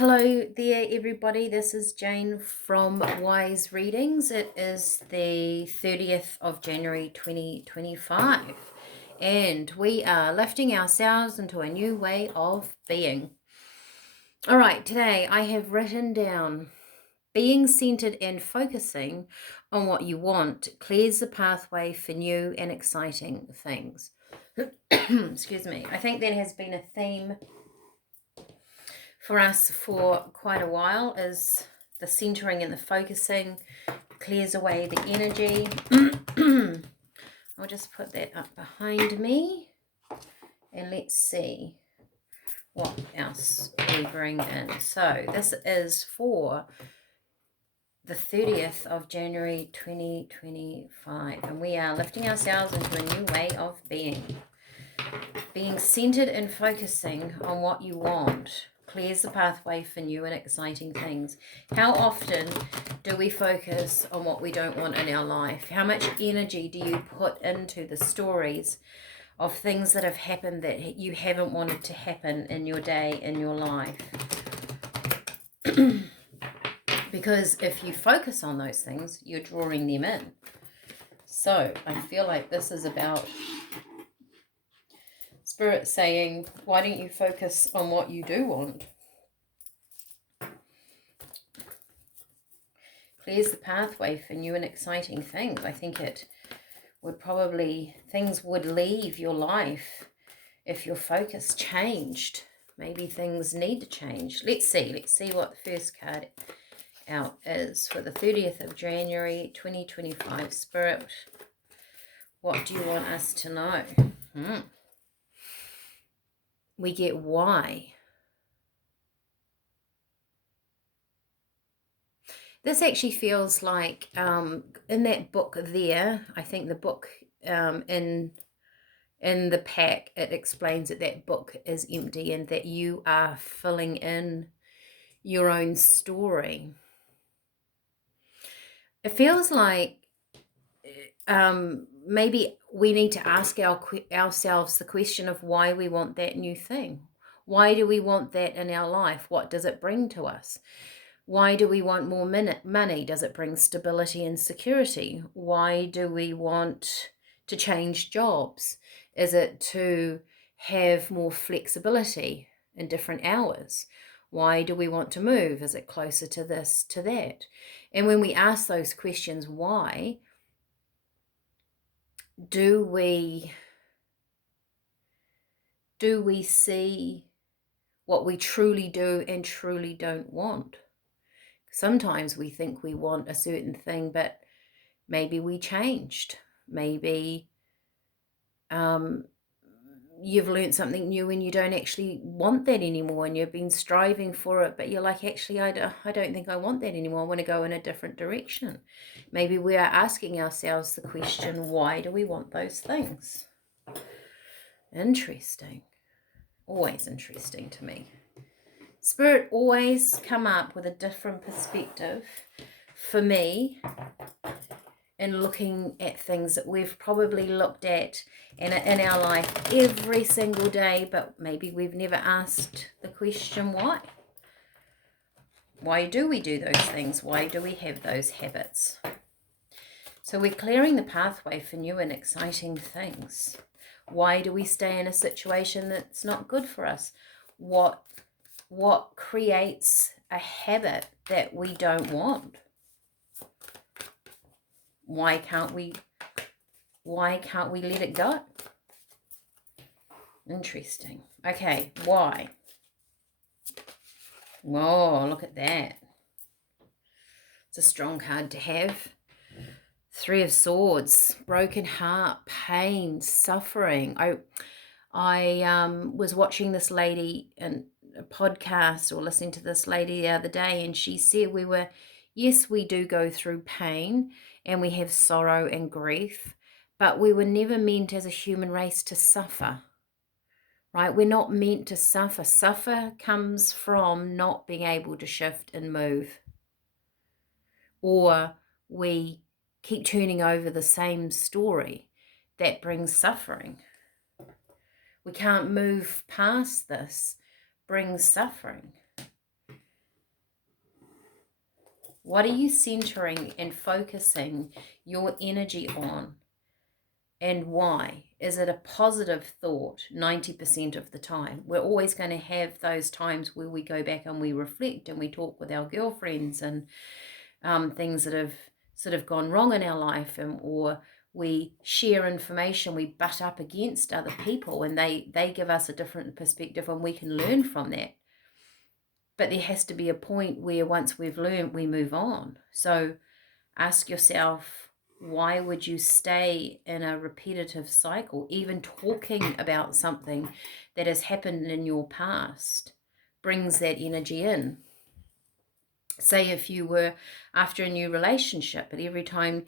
Hello there, everybody. This is Jane from Wise Readings. It is the 30th of January 2025, and we are lifting ourselves into a new way of being. All right, today I have written down being centered and focusing on what you want clears the pathway for new and exciting things. Excuse me. I think that has been a theme for us for quite a while, is the centering and the focusing clears away the energy. I'll just put that up behind me and let's see what else we bring in. So this is for the 30th of January 2025, and we are lifting ourselves into a new way of being centered and focusing on what you want clears the pathway for new and exciting things. How often do we focus on what we don't want in our life? How much energy do you put into the stories of things that have happened that you haven't wanted to happen in your day, in your life? Because if you focus on those things, you're drawing them in. So I feel like this is about Spirit saying, why don't you focus on what you do want? Clears the pathway for new and exciting things. I think it would probably, things would leave your life if your focus changed. Maybe things need to change. Let's see what the first card out is for the 30th of January 2025. Spirit, what do you want us to know? We get why. This actually feels like in that book there, I think the book in the pack, it explains that that book is empty and that you are filling in your own story. It feels like maybe we need to ask ourselves the question of why we want that new thing. Why do we want that in our life? What does it bring to us? Why do we want more money? Does it bring stability and security? Why do we want to change jobs? Is it to have more flexibility in different hours? Why do we want to move? Is it closer to this, to that? And when we ask those questions, why, do we see what we truly do and truly don't want? Sometimes we think we want a certain thing, but maybe we changed. Maybe you've learned something new and you don't actually want that anymore, and you've been striving for it, but you're like, actually, I don't think I want that anymore. I want to go in a different direction. Maybe we are asking ourselves the question, why do we want those things? Interesting. Always interesting to me. Spirit always come up with a different perspective for me in looking at things that we've probably looked at in our life every single day, but maybe we've never asked the question why. Why do we do those things? Why do we have those habits? So we're clearing the pathway for new and exciting things. Why do we stay in a situation that's not good for us? What creates a habit that we don't want? Why can't we let it go? Interesting. Okay, why? Oh, look at that. It's a strong card to have. Three of Swords, broken heart, pain, suffering. I was watching this lady in a podcast, or listening to this lady the other day, and she said yes, we do go through pain and we have sorrow and grief, but we were never meant as a human race to suffer, right? We're not meant to suffer. Suffer comes from not being able to shift and move, or we keep turning over the same story. That brings suffering. We can't move past this, brings suffering. What are you centering and focusing your energy on? And why? Is it a positive thought 90% of the time? We're always going to have those times where we go back and we reflect and we talk with our girlfriends and things that have sort of gone wrong in our life, or we share information, we butt up against other people and they give us a different perspective and we can learn from that. But there has to be a point where once we've learned, we move on. So ask yourself, why would you stay in a repetitive cycle? Even talking about something that has happened in your past brings that energy in. Say if you were after a new relationship, but every time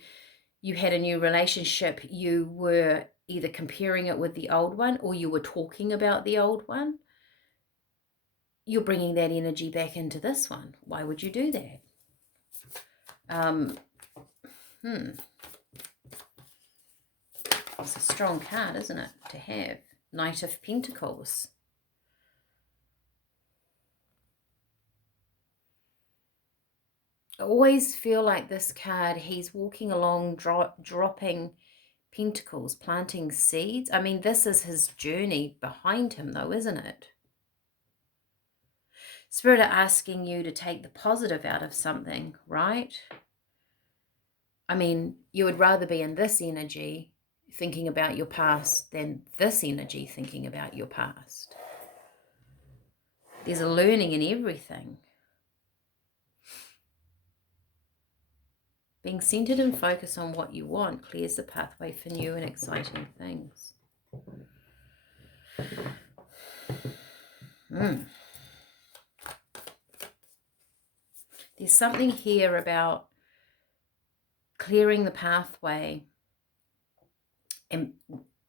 you had a new relationship, you were either comparing it with the old one or you were talking about the old one, you're bringing that energy back into this one. Why would you do that? It's a strong card, isn't it, to have? Knight of Pentacles. I always feel like this card, he's walking along, dropping pentacles, planting seeds. I mean, this is his journey behind him, though, isn't it? Spirit are asking you to take the positive out of something, right? I mean, you would rather be in this energy thinking about your past than this energy thinking about your past. There's a learning in everything. Being centered and focused on what you want clears the pathway for new and exciting things. There's something here about clearing the pathway. And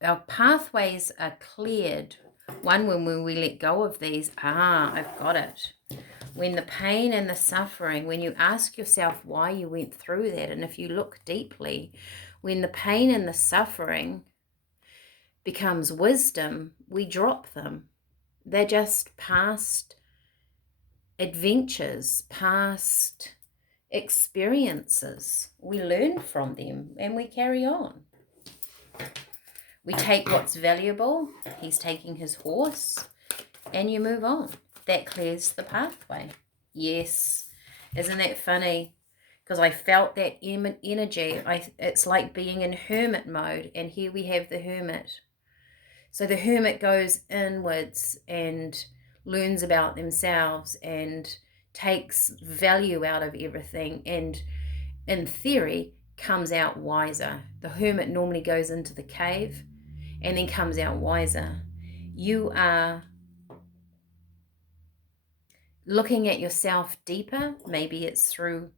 our pathways are cleared. One, when we let go of these. I've got it. When the pain and the suffering, when you ask yourself why you went through that, and if you look deeply, when the pain and the suffering becomes wisdom, we drop them. They're just past adventures, past experiences. We learn from them and we carry on. We take what's valuable. He's taking his horse, and you move on. That clears the pathway. Yes. Isn't that funny? Because I felt that energy. It's like being in hermit mode, and here we have the hermit. So the hermit goes inwards and learns about themselves and takes value out of everything, and in theory comes out wiser. The hermit normally goes into the cave and then comes out wiser. You are looking at yourself deeper. Maybe it's through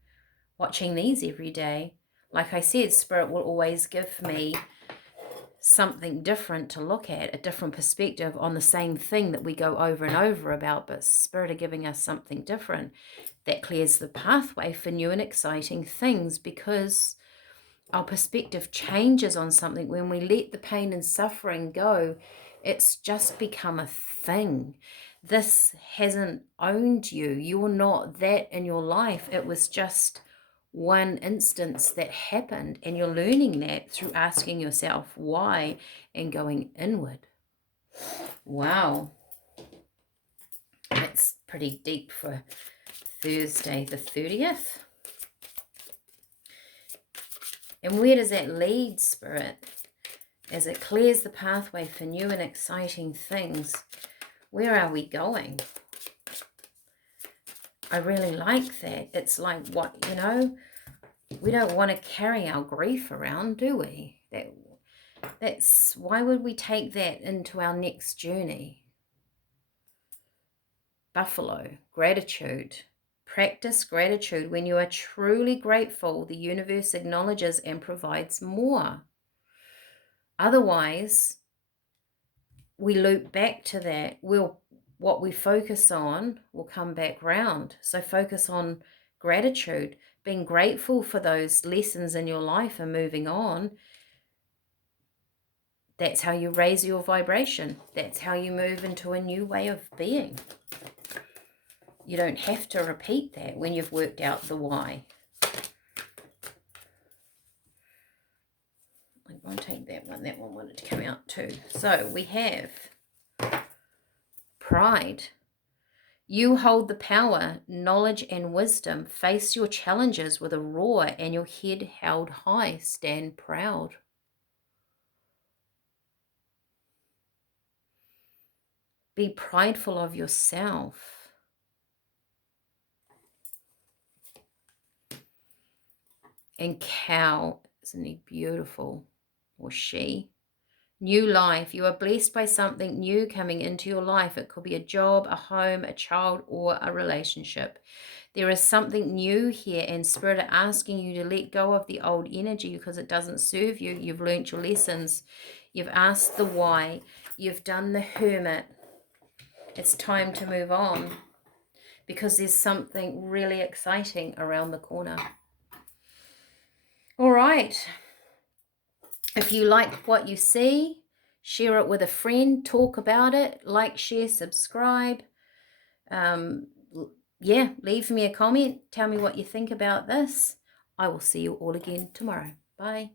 watching these every day. Like I said, Spirit will always give me something different to look at, a different perspective on the same thing that we go over and over about, but Spirit are giving us something different that clears the pathway for new and exciting things, because our perspective changes on something. When we let the pain and suffering go, it's just become a thing. This hasn't owned you. You're not that in your life. It was just one instance that happened, and you're learning that through asking yourself why and going inward. Wow. That's pretty deep for Thursday the 30th. And where does that lead, Spirit? As it clears the pathway for new and exciting things, where are we going? I really like that. It's like, what, you know, we don't want to carry our grief around, do we? That's why would we take that into our next journey? Buffalo, gratitude. Practice gratitude. When you are truly grateful, the universe acknowledges and provides more. Otherwise, we loop back to that. What we focus on will come back round. So focus on gratitude, being grateful for those lessons in your life and moving on. That's how you raise your vibration. That's how you move into a new way of being. You don't have to repeat that when you've worked out the why. I'll take that one. That one wanted to come out too. So we have pride. You hold the power, knowledge, and wisdom. Face your challenges with a roar and your head held high. Stand proud. Be prideful of yourself. And cow, isn't he beautiful? Or she. New life. You are blessed by something new coming into your life. It could be a job, a home, a child, or a relationship. There is something new here, and Spirit are asking you to let go of the old energy because it doesn't serve you. You've learnt your lessons. You've asked the why. You've done the hermit. It's time to move on because there's something really exciting around the corner. All right. If you like what you see, share it with a friend, talk about it, like, share, subscribe. Yeah, leave me a comment. Tell me what you think about this. I will see you all again tomorrow. Bye.